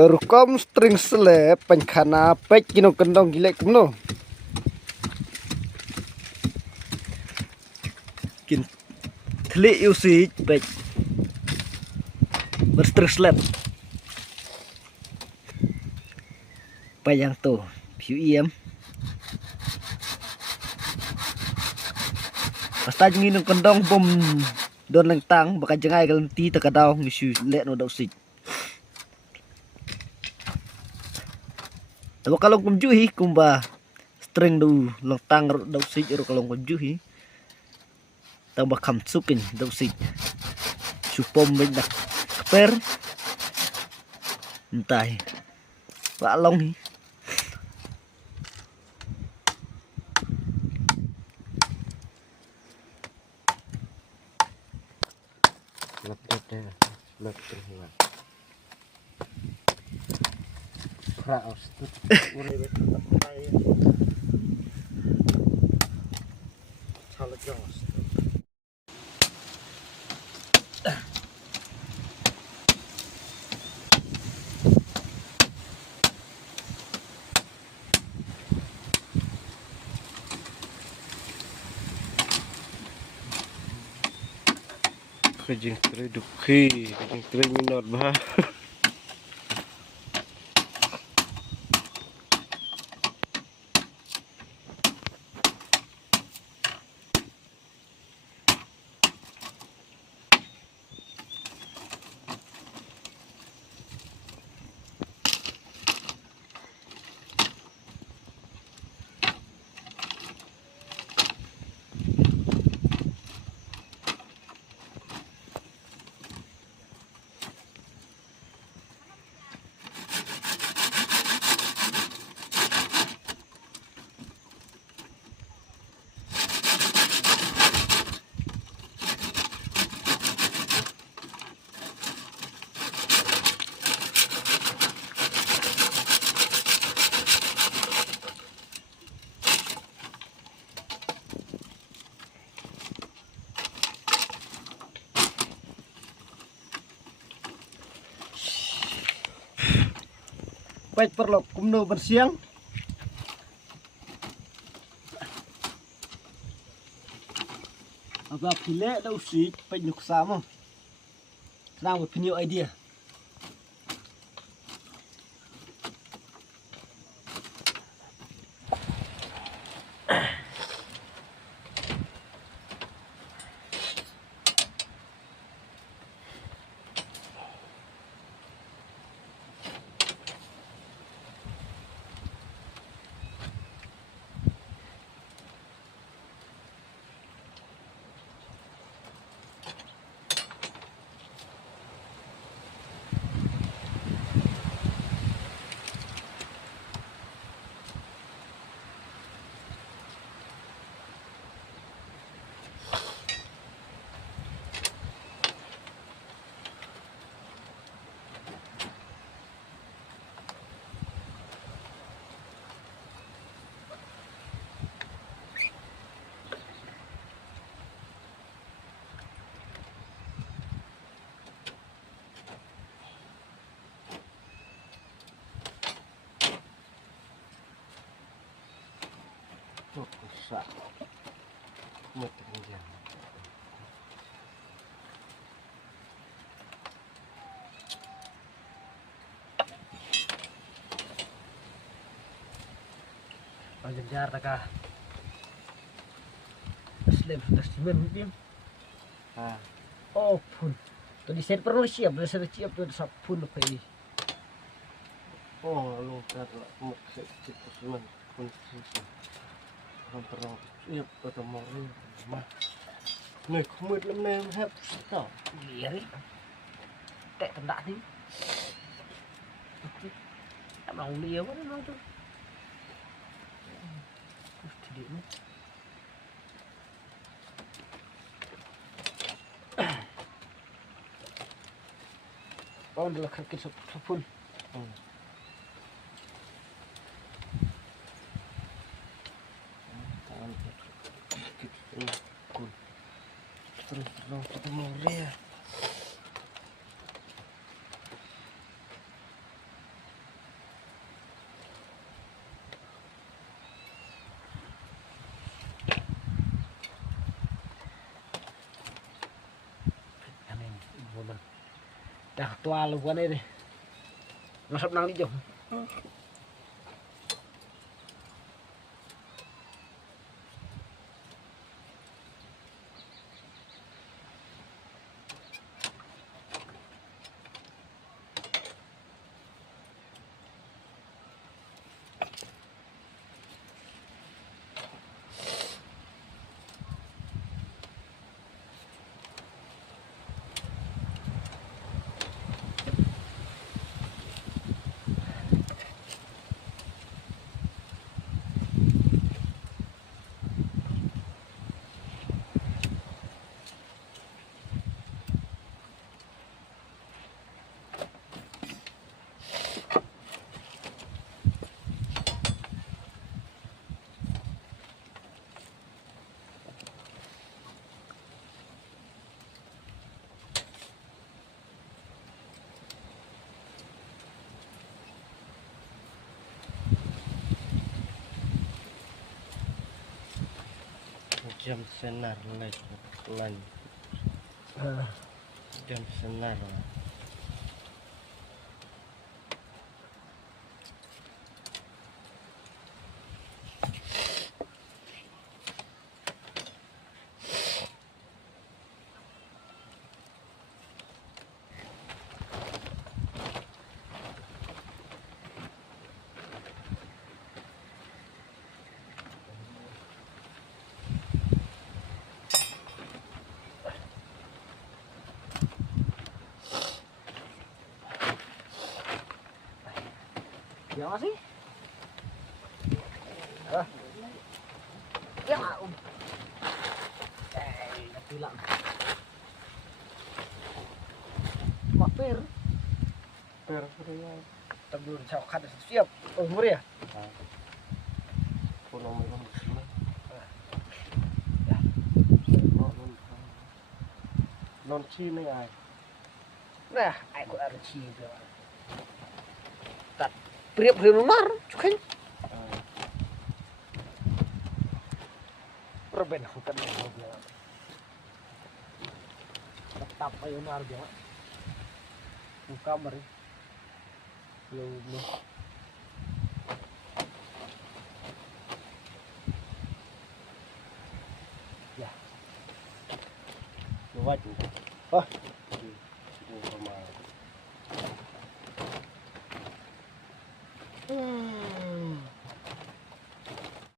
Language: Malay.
Kerukom string slap penkana pek kino kendong gilek kemno. Kin telik usik pek berstring slap. Payang tu PUEM. Pasta ngino kendong bom don lengtang baka jengai galenti takadau ngisu lek no dausik. Tapi kalau kumjuhi kumba string du lengtang dausik ro kalau kumjuhi tambah kamsukin dausik supom bendak per entai wa long hi lep terus kraus urip tay chalajos kejing tre dukhi kejing tre minot bah pek perlo kumno bersiang. Apa pilih dausik pek nyuk sama. Senang punya idea. rusak meternya Panjang jar takah. Slap sudah semen mungkin. Oh pun. Tadi saya perlu siap tuh sabun apa ini. oh lu kata mau cek cuman konsisten orang terang siap atau mau mah nih kumut lem heb tau Iya nih. Kayak tendak nih. Emang dia kan emang tuh. Jadi nih. Oh, udah kaki sabun. terus kita mau lihat Dah tua lu kan ini. Masuk nang hijau. Jam senar lain jam senar lah. Ya masih. Ya bilang. Mampir. Per Tunggu cakap siap. Oh, umur ya? nomor non chi này ai Nah, aku ada ciga. Tak priap renumar, cukai. Perben hutan dia. Tetap ayo mar dia. Buka mari. Belum. Ya. Lu wajib. Oh,